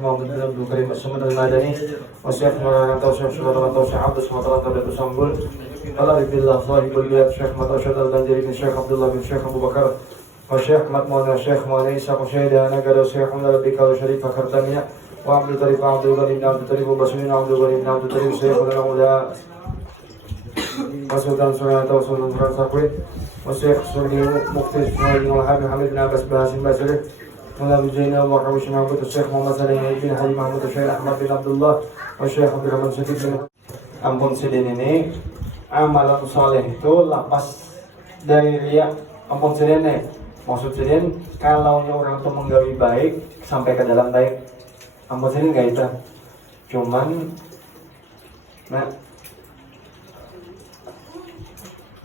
Muhammad bin Abdul Karim As-Samad Al-Madani wa Syekh Maulana Syekh Sulaiman Syekh Abdus Samad Al Sambul Allah billah sahibul biyad Syekh Madrasyad Al-Banjari bin Syekh Abdullah bin Syekh Abu Bakar wa Syekh Maulana Syekh Maulana Isa Qasyida Nagara Syekh Umar Bikal Syarif Fakhartaniya wa Abdul Tarif Abdul Ghani bin Abdul Tarif Basmin Abdul Ghani bin Abdul Tarif Syekh Ula Sultan Sulaiman Sultan Sakwi wa Syekh Sulaiman Mufti Sulaiman Hamid bin Abbas Bahasim Basri Mula Bijayna wa Rawish Mahmud Syekh Muhammad Salim bin Haji Mahmud Syekh Ahmad bin Abdullah wa Syekh Abdul Rahman Siddiq bin Ampun Sidin ini amalan soleh itu lapas dari riya. Ampun Sidin nih maksud Sidin kalau orang itu menggawi baik sampai ke dalam baik. Ampun Sidin gak itu cuman nah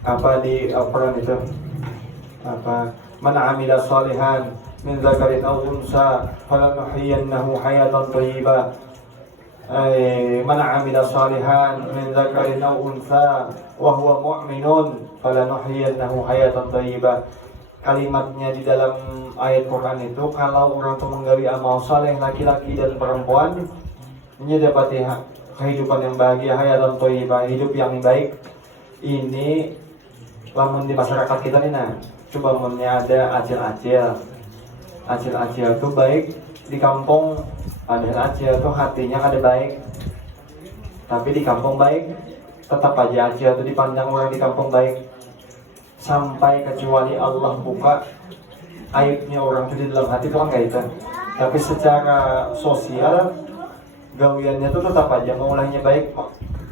apa di Al-Quran itu apa man amila salihan min dzakarin aw unsa falanuhyiyannahu hayatan thayyibah man amila salihan min dzakarin aw unsa wa huwa mu'minun falanuhyiyannahu hayatan thayyibah. Kalimatnya di dalam ayat Quran itu kalau orang itu menggawi amal saleh laki-laki dan perempuan ini dapat kehidupan yang bahagia, hayatan thayyibah, hidup yang baik. Ini lamun di masyarakat kita nih, nah coba munnya ada acil-acil itu baik di kampung, ada acil tuh hatinya kada baik, tapi di kampung baik, tetap aja acil itu dipandang orang di kampung baik, sampai kecuali Allah buka aibnya orang itu di dalam hati itu kan kayak itu. Tapi secara sosial gawiannya tuh tetap aja mengulangnya baik.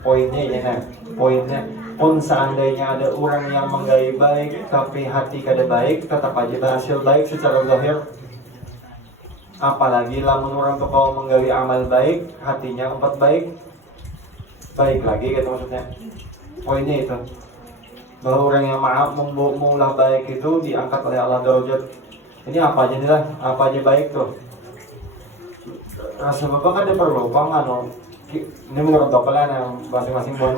Poinnya ini nah, poinnya pun seandainya ada orang yang menggawi baik tapi hati kada baik, tetap aja berhasil baik secara zahir. Apalagi lamun orang tuh kalau menggawi amal baik, hatinya empat baik lagi gitu maksudnya. Poinnya itu bahwa orang yang maaf mengulah baik itu diangkat oleh Allah derajat. Ini apa aja nih lah, apa aja baik tuh. Rasa bapak kada perlu bang ini menurut bapak lah yang masing-masing buat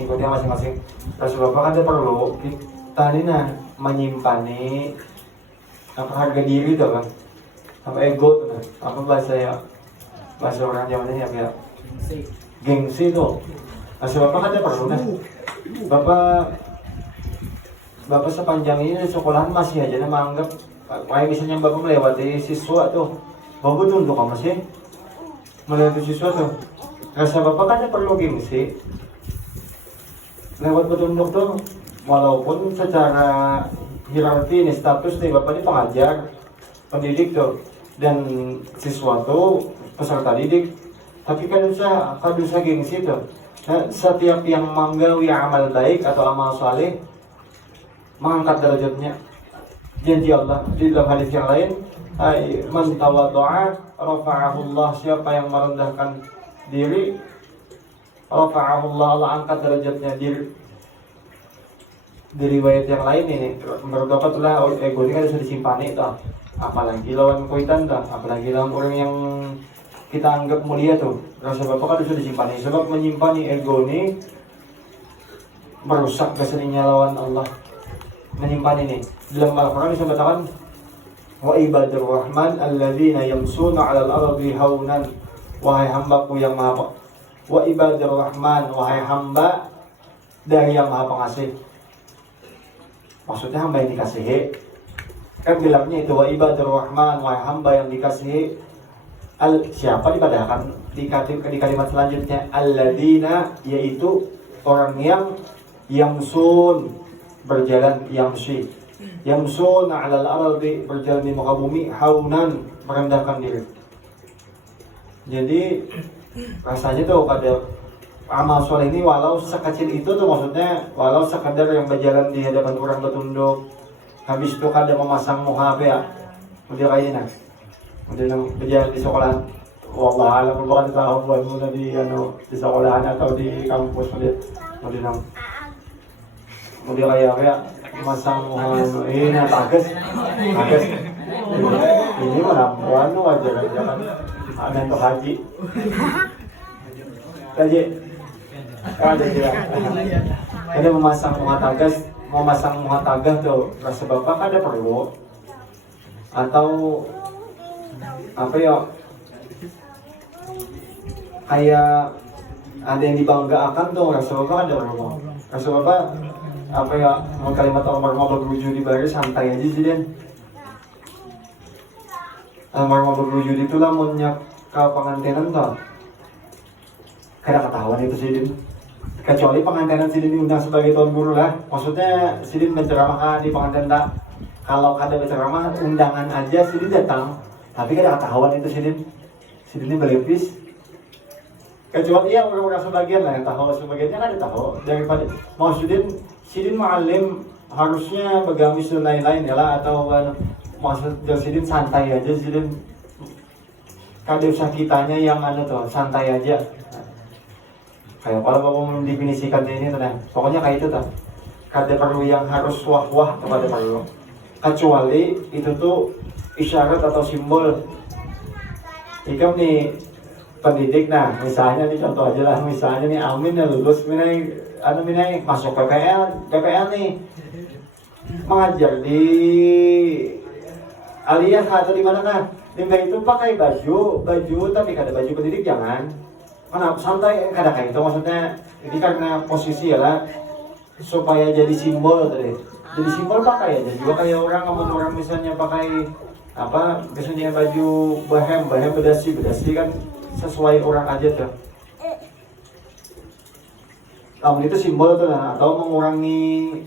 ikutnya masing-masing. Rasa bapak kada perlu kita ini nah menyimpan apa harga diri tuh kan, apa ego tuh, apa bahasa orang Jawa ini ya gengsi tuh. Rasa bapak kada perlu nah. Bapak sepanjang ini sekolahan masih aja menganggap kayak misalnya bapak melewati siswa tuh, bapak tunduk kamu sih melewati siswa tuh. Rasa bapak kan perlu gengsi lewat petunduk tuh, walaupun secara hierarki ini status nih bapak ini pengajar, pendidik tuh, dan siswa tuh peserta didik, tapi kan bisa gengsi tuh. Nah, setiap yang menggawi amal baik atau amal saleh mengangkat derajatnya. Janji Allah di dalam hadis yang lain, man tawaddu'a rafa'ahu Allah, siapa yang merendahkan diri rafa'ahu Allah, Allah angkat derajatnya. Di riwayat yang lain ini berdapatlah ego ini kan bisa disimpan itu, apalagi lawan kuitan dah, apalagi lawan orang yang kita anggap mulia tuh. Rasa bapak kan bisa disimpan, sebab menyimpan ego ini merusak keseninya lawan Allah. Menyimpan ini dalam Al-Quran disebutkan wa ibadur rahman alladzina yamsuna 'alal ardi haunan, wahai hambaku yang maha, wa ibadur rahman, wahai hamba dari yang maha pengasih. Maksudnya hamba yang dikasihi kan bilangnya itu wa ibadur rahman, wahai hamba yang dikasihi. Siapa dipadahkan di kalimat selanjutnya alladzina, yaitu orang yang yamsun berjalan, yamsun 'alal ardi berjalan di muka bumi, haunan merendahkan diri. Jadi rasanya tuh kada amal soleh ini walau sekecil itu tuh, maksudnya walau sekadar yang berjalan di hadapan orang bertunduk, habis itu kada memasang muka ya udah kayaknya udah berjalan di sekolah. Wallah alam bukan tahu buat di sekolahan atau di kampus udah kayak masang ini tages ini mana puan tuh aja kan ada untuk haji tadi ada dia ada memasang muka tagas tuh. Rasa bapak ada perlu atau apa ya kayak ada yang dibanggakan tuh rasa bapak ada orang rasa bapak apa ya mau kalimat Umar mau berwujud di baris santai aja sih dan Umar mau berwujud itu lah munyak ke pengantinan tuh kada ketahuan itu sih din kecuali pengantinan si din diundang sebagai tuan guru lah maksudnya si din berceramah di pengantin tak kalau kada berceramah undangan aja si din datang tapi kada ketahuan itu si din berlepis kecuali yang orang sebagian lah yang tahu sebagiannya kan tahu daripada mau sidin ma'alim harusnya begamis dan lain-lain ya lah atau maksud sidin santai aja sidin kada usah kitanya yang tuh santai aja kayak kalau bapak mendefinisikan ini tuh nah pokoknya kayak itu tuh kada perlu yang harus wah-wah atau kada perlu kecuali itu tuh isyarat atau simbol ikam nih pendidik nah misalnya nih contoh aja lah misalnya nih Amin ya lulus minai masuk PPL nih mengajar di aliyah atau di mana nah di itu pakai baju tapi kada baju pendidik jangan mana santai kada kayak itu maksudnya ini karena posisi ya lah supaya jadi simbol tadi jadi simbol pakai aja juga kayak orang misalnya pakai apa biasanya baju bahem bedasi kan sesuai orang aja tuh. Namun itu simbol tuh nah, atau mengurangi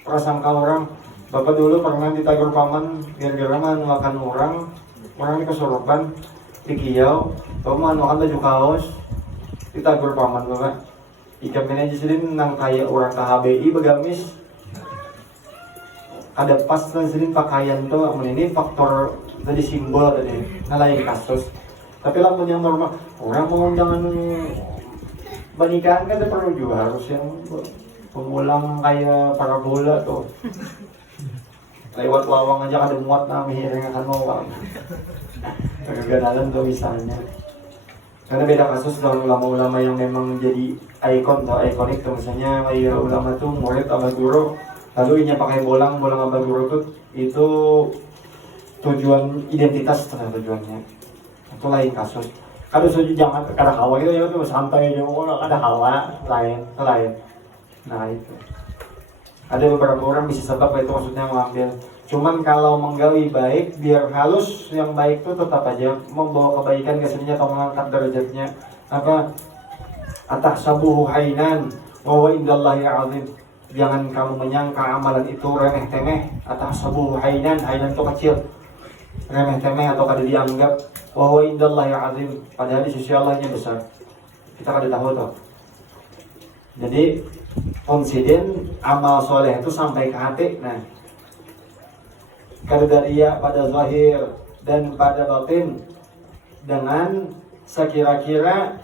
prasangka orang. Bapak dulu pernah ditagur paman gara-gara makan orang kesurupan di Kiau, bapak makan baju kaos ditagur paman bapak. Ikan aja sih nang kayak orang KHBI begamis. Ada pas sering pakaian tuh, ini faktor tadi simbol tadi, ngalahin kasus. Tapi lamun yang normal, orang mau jangan pernikahan kan perlu juga harus yang pengulang kayak parabola tuh. Lewat lawang aja kada muat na mihiring akan mawang. Kegagalan tuh misalnya. Karena beda kasus dengan ulama-ulama yang memang menjadi ikon atau ikonik tuh misalnya kayak ulama tuh murid sama guru, lalu inya pakai bolang sama guru tuh itu tujuan identitas tujuannya. Itu lain kasus. Kalau saja jangan kada hawa gitu ya tuh santai aja kalau ada hawa lain. Nah itu. Ada beberapa orang bisa sebab itu maksudnya mengambil. Cuman kalau menggali baik biar halus yang baik itu tetap aja membawa kebaikan ke sininya atau mengangkat derajatnya. Apa? Atahsabuhu hainan wa huwa indallahi azim. Jangan kamu menyangka amalan itu remeh-temeh. Atahsabuhu hainan itu kecil. Remeh-temeh atau kada dianggap. Wa huwa indallahi azim, padahal di sisi Allahnya besar. Kita kada tahu tuh. Jadi konsiden amal soleh itu sampai ke hati. Nah, kada daria pada zahir dan pada batin dengan sekira-kira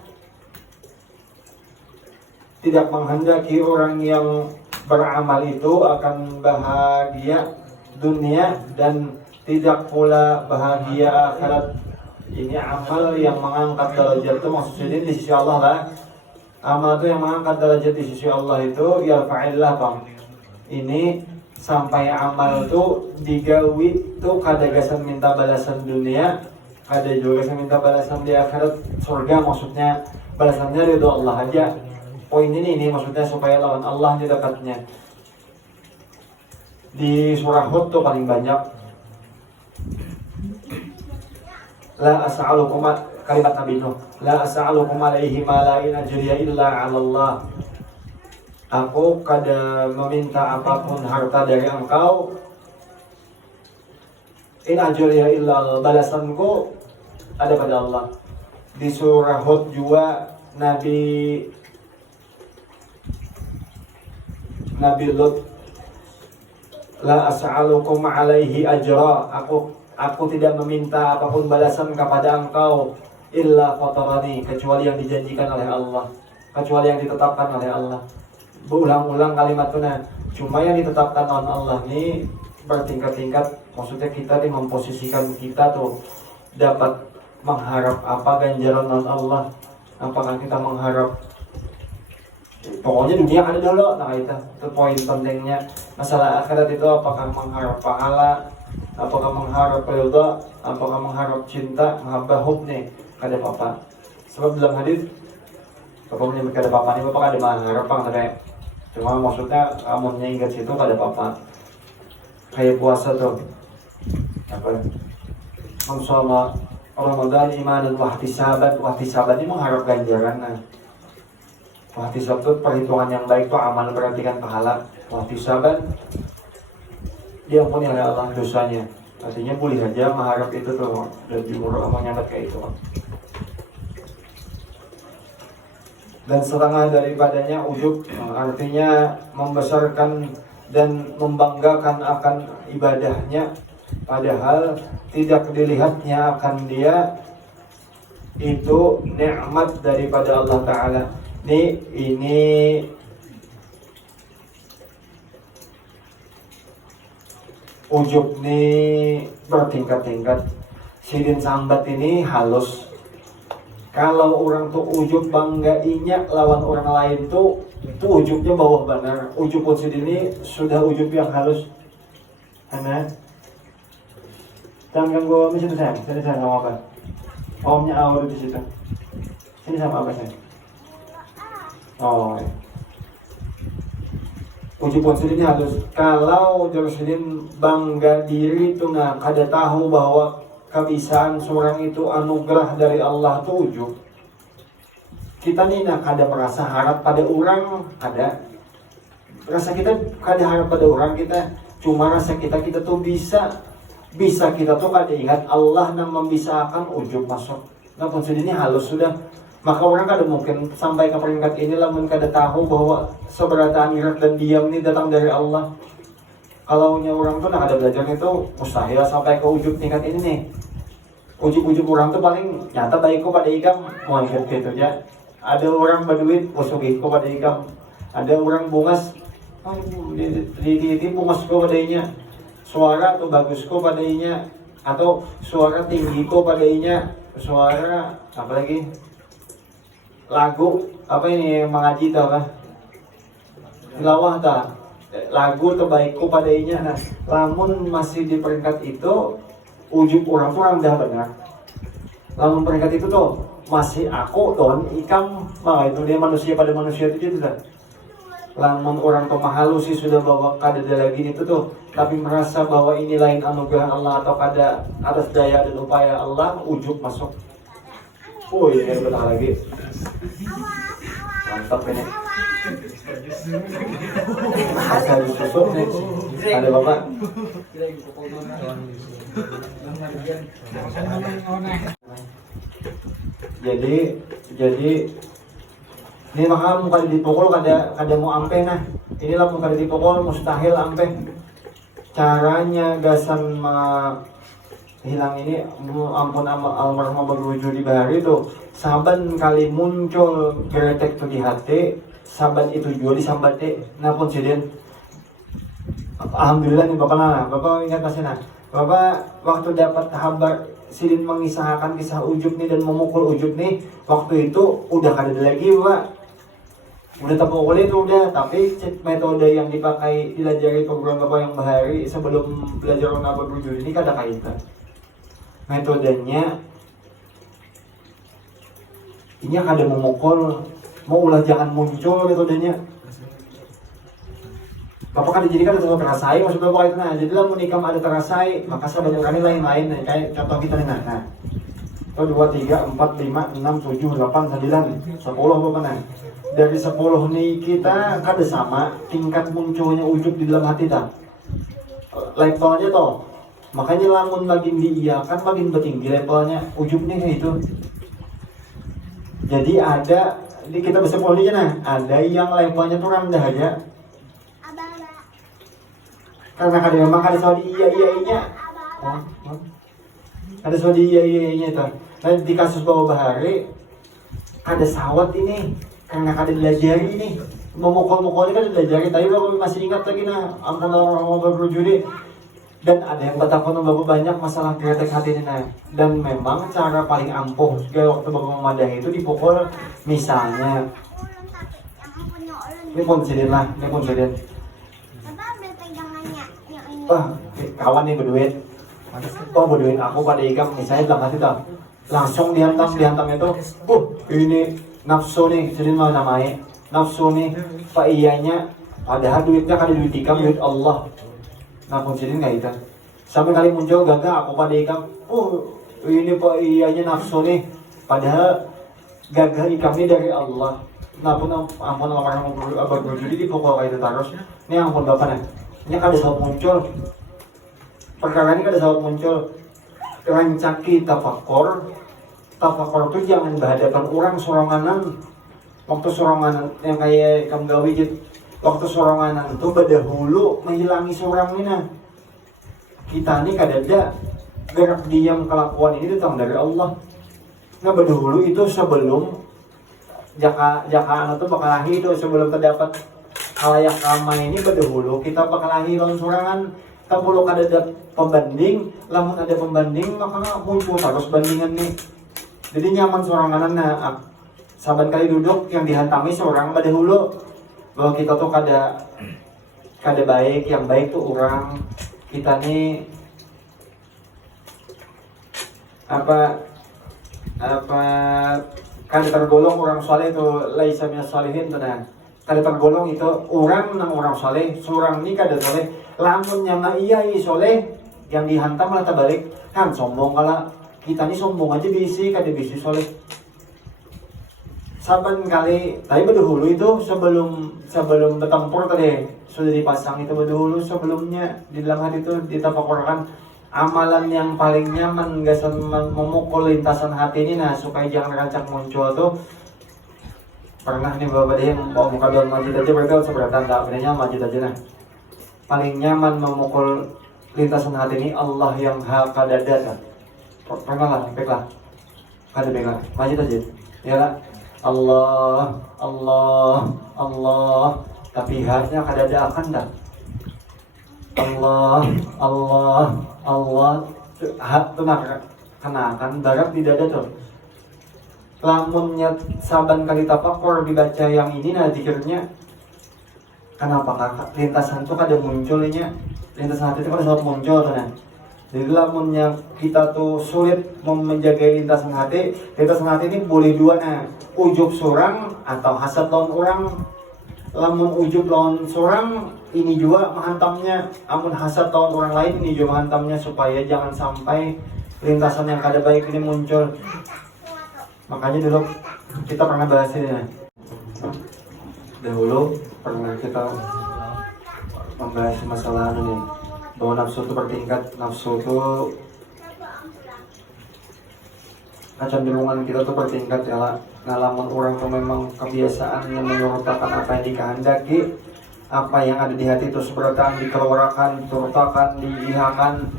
tidak menghendaki orang yang beramal itu akan bahagia dunia dan tidak pula bahagia akhirat. Ini amal yang mengangkat derajat itu maksudnya di sisi Allah lah. Amal itu yang mengangkat derajat di sisi Allah itu yarfa'illah bang. Ini sampai amal itu digawi itu kada gasan minta balasan dunia, kada juga gasan minta balasan di akhirat surga maksudnya balasannya ridho Allah aja. Poin ini maksudnya supaya lawan Allah di dekatnya. Di surah Hud tuh paling banyak. La as'alukum kalimat Nabi Nuh. La as'alukum alaihi malain ajriya illa 'ala Allah. Aku kada meminta apapun harta dari engkau. In ajriya illa balasanku ada pada Allah. Di surah Hud juga Nabi Lut, la as'alukum alaihi ajra. Aku tidak meminta apapun balasan kepada engkau illa fatarani, kecuali yang dijanjikan oleh Allah, kecuali yang ditetapkan oleh Allah. Berulang-ulang kalimat itu nah. Cuma yang ditetapkan oleh Allah ini bertingkat-tingkat. Maksudnya kita memposisikan kita tuh dapat mengharap apa ganjaran oleh Allah. Apakah kita mengharap pokoknya dunia ada dulu, nah itu poin pentingnya. Masalah akhirat itu apakah mengharap pahala, apakah mengharap ridha, apakah mengharap cinta, mahabbah hub nih, kada apa-apa. Sebab dalam hadis bapak menyebut kada apa ini bapak ada mengharap tadi. Cuma maksudnya amunnya ingat situ kada apa kayak puasa tuh apa sama Ramadan iman dan wahtisaban ini mengharap ganjaran. Nah wahtisab itu perhitungan yang baik tuh amal berarti kan pahala. Wahtisaban dia pun yang Allah dosanya, artinya boleh saja mengharap itu tuh dan jumhur menyangat kayak itu. Dan setengah daripadanya ujub, artinya membesarkan dan membanggakan akan ibadahnya, padahal tidak dilihatnya akan dia itu nikmat daripada Allah Ta'ala. Ini ujub nih bertingkat-tingkat. Sidin sambat ini halus. Kalau orang tuh ujub banggainya lawan orang lain tuh itu ujubnya bawah benar. Ujub pun ini sudah ujub yang halus. Anak, jangan ganggu sini sayang. Sini sayang sama apa? Omnya awal di situ. Sini sama apa sayang? Oh. Ujub pun ini halus. Kalau Jerusalem bangga diri tuh nggak kada tahu bahwa kebisaan seorang itu anugerah dari Allah tuh ujub. Kita nih nak ada merasa harap pada orang, ada rasa kita kada harap pada orang, kita cuma rasa kita tuh bisa kita tuh kada ingat Allah yang membisahkan ujub masuk. Nah pun ini halus sudah, maka orang kada mungkin sampai ke peringkat ini lamun kada tahu bahwa seberata akhirat dan diam ini datang dari Allah. Kalau orang tuh nak ada belajar itu mustahil sampai ke ujub tingkat ini nih. Ujub orang tuh paling nyata baikku pada ikam mau ikut gitu aja. Ada orang berduit musuhku pada ikam. Ada orang bungas, di bungasku padanya. Suara tuh bagusku padanya, atau suara tinggiku padanya. Suara apa lagi? Lagu apa ini mengaji tau kan? Tilawah tak? Lagu terbaikku padanya. Nah, lamun masih di peringkat itu ujub orang tuh rendah benar. Lamun peringkat itu tuh masih aku don ikam mah itu dia manusia pada manusia itu juga. Lamun orang tuh mahalusi sudah bawa kada lagi itu tuh, tapi merasa bahwa ini lain anugerah Allah atau kada atas daya dan upaya Allah, ujub masuk. Oh iya benar lagi. Mantap ini. Asal susuk nih. Ada bapak. Jadi ini maka mau kali dipukul kada mau ampe nah. Inilah mau kali dipukul mustahil ampe. Caranya gasan hilang ini ampun almarhum berwujud di bahari itu saban kali muncul geretek tuh di hati, saban itu juga disambat napun sidin. Alhamdulillah nih bapak ingat masih nah. Bapak waktu dapat kabar sidin mengisahkan kisah ujub nih dan memukul ujub nih, waktu itu udah kada lagi Pak. Udah terpukul itu udah, tapi metode yang dipakai dilajari program bapak yang bahari sebelum belajar apa berwujud ini kada kaitan. Metodenya ini kada memukul, mau ulah jangan muncul metodenya. Bapak kan jadi kan ada terasai maksud bapak itu nah. Jadi lah menikam ada terasai, maka sebanyak kali lain-lain kayak contoh kita nih nah. 2, 3, 4, 5, 6, 7, 8, 9, 10 bapak nah. Dari 10 nih kita kada sama tingkat munculnya ujub di dalam hati tak. Levelnya toh. Makanya lamun makin diiyakan makin bertinggi levelnya ujubnya kayak itu. Jadi ada di kita bisa polanya nah, ada yang levelnya tuh rendah aja. Karena kadang memang ada soal iya-iya-nya. Ada soal iya-iya-nya itu. Nah di kasus bawa bahari ada sawat ini karena kada dilajari ini. Memukul-mukul ini kan dilajari, tapi bapak masih ingat lagi nah ampun orang berjudi. Dan ada yang bertakon bapak banyak masalah geretek hati ini nah. Dan memang cara paling ampuh juga waktu bapak memadahi itu dipukul misalnya. Ini konsider lah, ini konsider. Wah, kawan nih berduit. Oh berduit aku pada ikam misalnya dalam hati tau. langsung dihantam itu, ini nafsu nih, jadi mau namanya nafsu nih, pak iyanya, padahal duitnya kan duit ikam, duit Allah, napun jadi nggak itu, sampai kali muncul gagah aku pada ikam, ini pak iyanya nafsu nih, padahal gagah ikamnya dari Allah, napun ampun orang berjudi di pokok kayak itu terus, ini ampun bapak nih, ini kada selalu muncul, perkara ini kada selalu muncul, rancaki tafakur itu jangan berhadapan orang soranganan. Waktu soranganan yang kayak kamu gawe gitu, waktu soranganan itu berdahulu menghilangi sorangnya. Kita ini kadada gerak diam kelakuan ini datang dari Allah. Nah berdahulu itu sebelum jaka anak itu bakal lahir itu, sebelum terdapat halayak ramai ini berdahulu kita bakal lahir lawan sorangan. Tak perlu ada pembanding, lamun ada pembanding maka muncul harus bandingan nih. Jadi nyaman soranganan nah, saban kali duduk yang dihantami seorang berdahulu bahwa kita tuh kada baik, yang baik tuh orang kita nih apa kada tergolong orang saleh itu laisa minas salihin tuh nah. Kada tergolong itu orang nang orang saleh, seorang ini kada saleh. Lamun nyama iya soleh yang dihantam malah terbalik kan sombong kala kita nih sombong aja bisi kada bisi soleh saban kali tapi berdahulu itu sebelum bertempur tadi sudah dipasang itu berdahulu sebelumnya di dalam hati itu ditafakurkan amalan yang paling nyaman gasan memukul lintasan hati ini nah supaya jangan rancang muncul tuh pernah nih bapak dia mau buka daun masjid aja berarti seberatan tak benarnya masjid aja nah paling nyaman memukul lintasan hati ini Allah yang hakadada. Pernah lah, baiklah. Kada baiklah. Lanjut aja. Ya lah. Allah. Tapi hatinya kadada akan dah. Allah. Hak tu nak kenakan barat di dada tuh. Lamunnya saban kali tafakur dibaca yang ini nah dikirnya kenapa kakak lintasan itu kada munculnya lintasan hati itu kada selalu muncul tuh nah jadi lamunnya kita tuh sulit menjaga lintasan hati ini boleh dua nah ujub surang atau hasad lawan orang lamun ujub lawan surang ini juga menghantamnya amun hasad lawan orang lain ini juga menghantamnya supaya jangan sampai lintasan yang kada baik ini muncul makanya dulu kita pernah bahas ini nah. Dahulu pernah kita membahas masalah ini bahwa nafsu itu bertingkat, nafsu itu kecenderungan kita tuh bertingkat ya ngalaman orang tuh memang kebiasaan yang menyurutakan apa yang dikehendaki apa yang ada di hati itu seberatan dikeluarkan, diturutakan, diihakan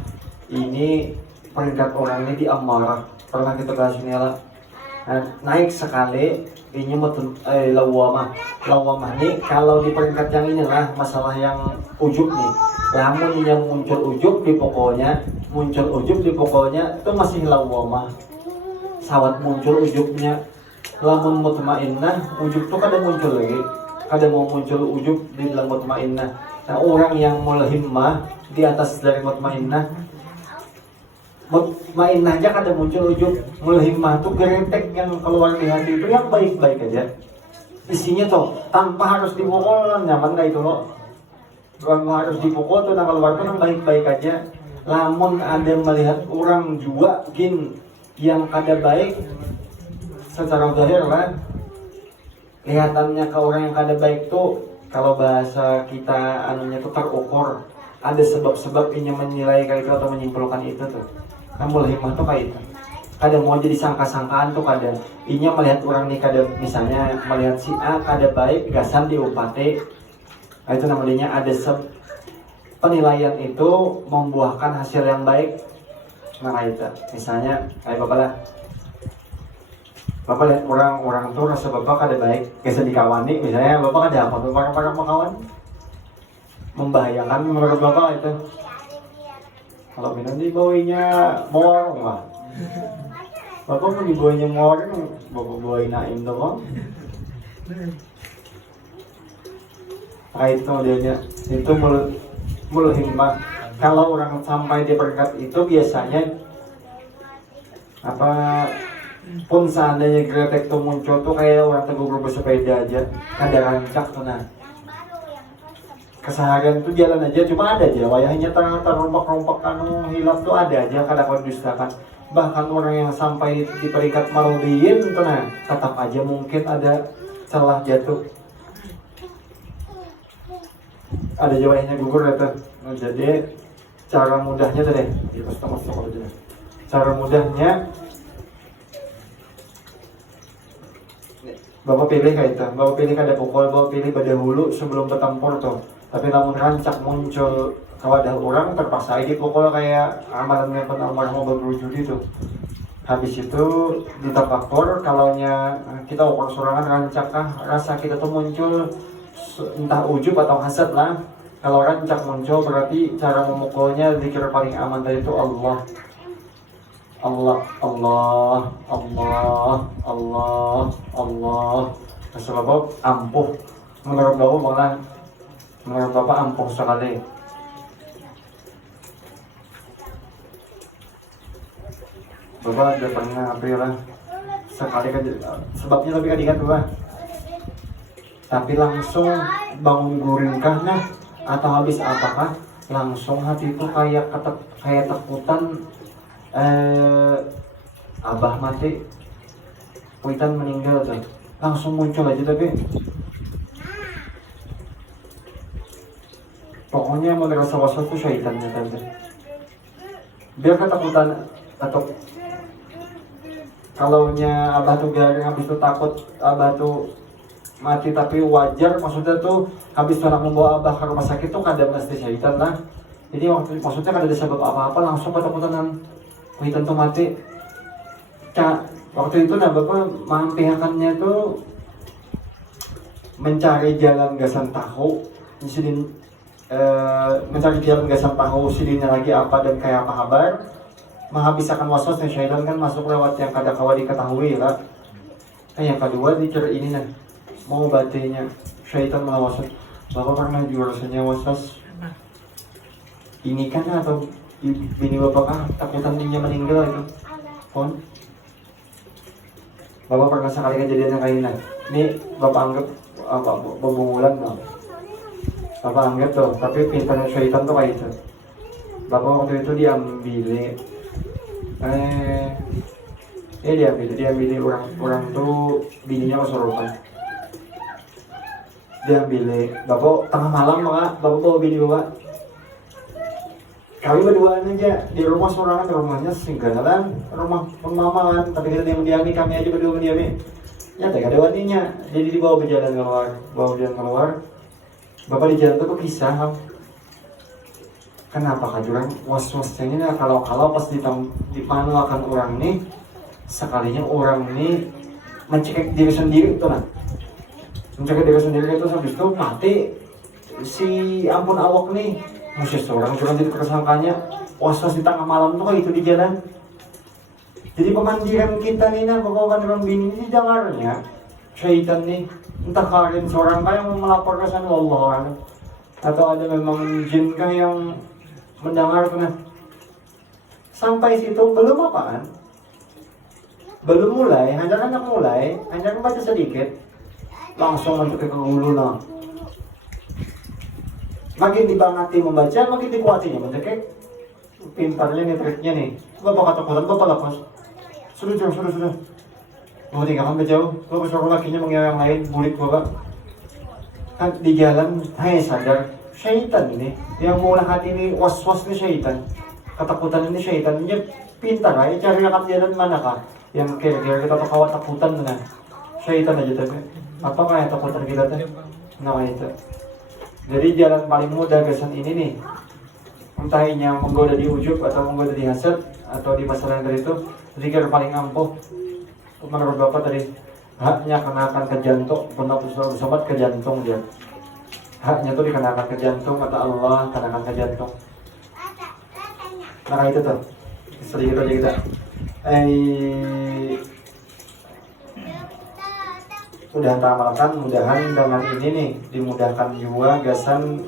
ini peringkat orang ini diamarah pernah kita bahas ini ya naik sekali ini lawamah nih kalau di peringkat yang inilah masalah yang ujub nih lamun yang muncul ujub di pokoknya itu masih lawamah sawat muncul ujubnya lamun mutmainnah ujub tuh kada muncul lagi kada mau muncul ujub di dalam mutmainnah nah orang yang mulhimmah di atas dari mutmainnah aja kada muncul ujub mulhimmah tuh geretek yang keluar di hati itu yang baik-baik aja isinya tuh tanpa harus dipukul nyaman gak itu loh tanpa harus dipukul tuh yang keluar tuh yang baik-baik aja lamun ada melihat orang juga yang kada baik secara zahir lah lihatannya ke orang yang kada baik tuh kalau bahasa kita anunya tuh terukur ada sebab-sebab ini menilai kayak itu atau menyimpulkan itu tuh namun hikmah tuh kayak itu kada mau jadi sangka-sangkaan tuh kada inya melihat orang nih kada misalnya melihat si A kada baik gasan diupati nah, itu namanya ada penilaian itu membuahkan hasil yang baik nah itu misalnya kayak bapak lihat orang tuh rasa bapak kada baik gasan dikawani misalnya bapak kada apa para kawan membahayakan menurut bapak itu kalau minum dibawainya mawar lah bapak mau dibawainya mawar kan bapak bawain naim doang itu dia itu mulhimmah kalau orang sampai di peringkat itu biasanya apa pun seandainya gretek tuh muncul tuh kayak orang tegugur bersepeda aja, kada rancak tuh nah. Keseharian tuh jalan aja, cuma ada aja wayahnya terompak-rompak anu hilaf tuh ada aja, kada kau dustakan. Bahkan orang yang sampai di peringkat marodiyin tuh nah, tetap aja mungkin ada celah jatuh. Ada aja wayahnya gugur ya tuh. Nah, jadi cara mudahnya tuh deh, cara mudahnya Bapak pilih kayak itu, Bapak pilih kada pukul, Bapak pilih pada hulu sebelum bertempur tuh. Tapi namun rancak muncul kawadah orang terpaksa dipukul kayak amalannya almarhum Bapak Judi tuh. Habis itu ditafakkur, kalaunya kita ukur sorangan rancak rasa kita tuh muncul entah ujub atau hasad lah. Kalau rancak muncul berarti cara memukulnya zikir paling aman tadi itu Allah. Allah, Allah, Allah, Allah, Allah. Sebab ampuh. Menurut Bapak ampuh sekali. Bapak udah pernah April lah sekali kan, sebabnya tapi kan ingat Bapak. Tapi langsung bangun guringkah nah atau habis apakah langsung hati itu kayak takutan. Abah mati, Witan meninggal tuh, langsung muncul aja tapi pokoknya mau ngerasa was-was tuh syaitannya tante. Biar ketakutan atau kalaunya abah tuh garing habis tuh takut abah tuh mati tapi wajar, maksudnya tuh habis tuh anak membawa abah ke rumah sakit tuh kada mesti syaitan lah. Jadi maksudnya kada ada sebab apa-apa langsung ketakutan Witan tuh mati. Waktu itu nah Bapak mampihakannya tuh mencari jalan gasan tahu sidin, mencari jalan gasan tahu sidinnya lagi apa dan kayak apa kabar, menghabiskan was-was dan syaitan kan masuk lewat yang kada kawa diketahui lah. Yang kedua dicari ini nah mau batinya syaitan malah was-was. Bapak pernah juga rasanya was-was ini kan atau bini Bapak takutan dia meninggal itu pun. Bapak pernah sekali kejadian yang kayak ini Bapak anggap apa pembunuhan no? Bapak anggap tuh, tapi pintarnya syaitan tuh kayak itu. Bapak waktu itu diambil orang tuh bininya kesurupan. Diambil Bapak tengah malam Bapak bawa bini Bapak. Kami berduaan aja di rumah sorangan, rumahnya singgalan, rumah mama kan, tapi kita diam-diami, kami aja berdua mendiami. Nyata gak ada waninya, jadi dibawa berjalan keluar. Bapak di jalan itu kisah, kenapa kan was-wasnya ini kalau pas dipanu akan orang ini, sekalinya orang ini mencekik diri sendiri itu lah. Mencekik diri sendiri itu habis itu mati si ampun awak nih. Musyis orang curang jadi tersangkanya was-was di tengah malam tuh kayak itu di jalan. Jadi pemandiran kita nih nah bawa orang bini ini dengarnya syaitan nih entah karin seorang kah yang melapor ke sana Allah atau ada memang jin kah yang mendengar nah. Sampai situ belum apaan, belum mulai, hanya baca sedikit langsung masuk ke hulu nah. Makin dibangati membaca, makin dikuatinya mencekik. Pintarnya nih triknya nih. Bapak katakutan, Bapak lepas. Sudah. Mau tinggalkan jauh. Bapak suruh lakinya mengira yang lain, bulik Bapak. Kan di jalan, sadar syaitan ini. Yang mula hati ini was-was ini syaitan. Ketakutan ini syaitan. Ini pintar aja cari akan jalan mana kah? Yang kira-kira kita tuh kawat takutan dengan syaitan aja tapi. Apa kayak takutan kita tuh? Nah itu. Jadi jalan paling mudah gasan ini nih, entah yang menggoda di ujub atau menggoda di hasad atau di masalah dari itu, zikir paling ampuh. Menurut Bapak tadi haknya kenakan ke jantung, benar sobat ke jantung dia. Haknya tuh dikenakan ke jantung, kata Allah kenakan ke jantung. Nah itu tuh, sedikit aja kita. Udah tamalkan, mudahan dengan ini nih dimudahkan juga gasan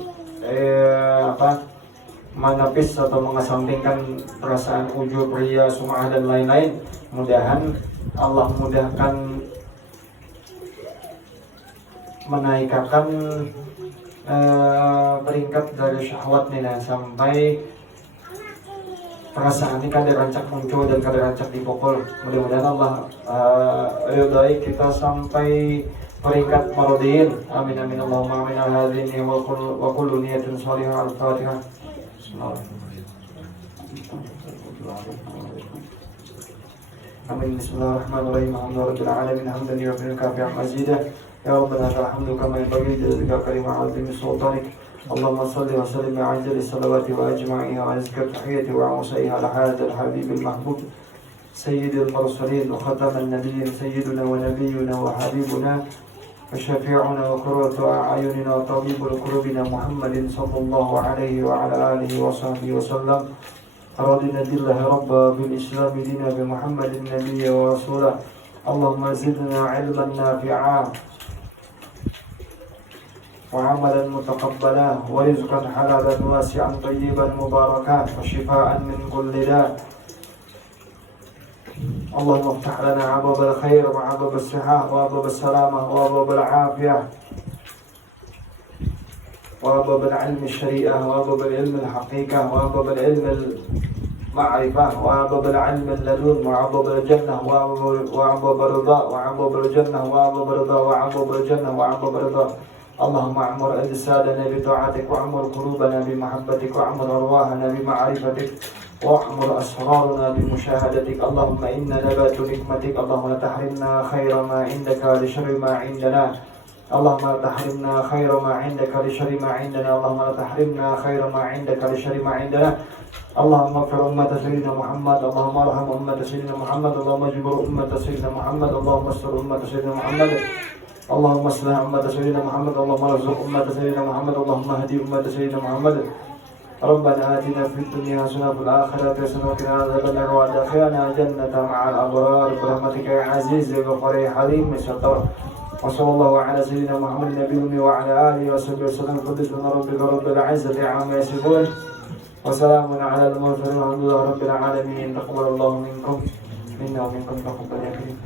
menepis atau mengesampingkan perasaan ujub, ria, sum'ah dan lain-lain. Mudahan Allah mudahkan menaikkan peringkat dari syahwat nina sampai perasaan ini kada rancak muncul dan kada rancak dipukul. Mudah-mudahan Allah ridai kita sampai peringkat marodin. Amin amin Allahumma amin al-hadini wa kullu niyatin salihah al-fatihah. Amin. Bismillahirrahmanirrahim. Alhamdulillahirabbil alamin hamdan yu'affi kafi'an mazidah. Ya Rabbana alhamdu kama yanbaghi li jalika karim 'azimi sultanik. Allahumma salli wa sallim ala ajli salawati wa ajma'iha wa azka tahiyyati wa usaiha ala hadzal habibil mahbub sayyidil mursalin wa khataman nabiyyin sayyiduna wa nabiyyuna wa habibuna wa syafi'una wa qurratu a'yunina wa tabibul qulubina Muhammadin sallallahu alaihi wa ala alihi wa sahbihi wa sallam. Radina billahi rabba bil islam dina bi Muhammadin nabiyya wa rasulah. Allahumma zidna ilman nafi'a وعملا متقبلا ورزقا حلالا واسعا طيبا مباركا وشفاء من كل داء. اللهم افتح لنا أبواب الخير وأبواب الصحة وأبواب السلامة وأبواب العافية وأبواب العلم الشريعة وأبواب العلم الحقيقة وأبواب العلم المعرفة وأبواب العلم اللدن وأبواب الجنة وأبواب الرضا وأبواب الجنة وأبواب الرضا وأبواب الجنة وأبواب الرضا. اللهم اعمر أجسادنا بطاعتك واعمر قلوبنا بمحبتك واعمر أرواحنا بمعرفتك واعمر أسرارنا بمشاهدتك. اللهم إنا نبات نعمتك. اللهم لا تحرمنا خير ما عندك لشر ما عندنا. اللهم لا تحرمنا خير ما عندك لشر ما عندنا. اللهم لا تحرمنا خير ما عندك لشر ما عندنا. اللهم اغفر أمة سيدنا محمد. اللهم ارحم أمة سيدنا محمد. اللهم اجبر أمة سيدنا محمد. اللهم استر أمة سيدنا محمد. اللهم اصلح أمة سيدنا محمد. اللهم ارزق أمة سيدنا محمد. اللهم اهدي أمة سيدنا محمد. ربنا آتنا في الدنيا حسنة وفي الآخرة حسنة وقنا عذاب النار وأدخلنا جنة مع الأبرار برحمتك يا عزيز يا غفور يا حليم يا ستار. وصلى الله على سيدنا محمد النبي الأمي وعلى آله وصحبه وسلم. قدس ربك رب العزة عما يصفون وسلام على المرسلين والحمد لله رب العالمين. تقبل الله منكم منا ومنكم تقبل يا كريم.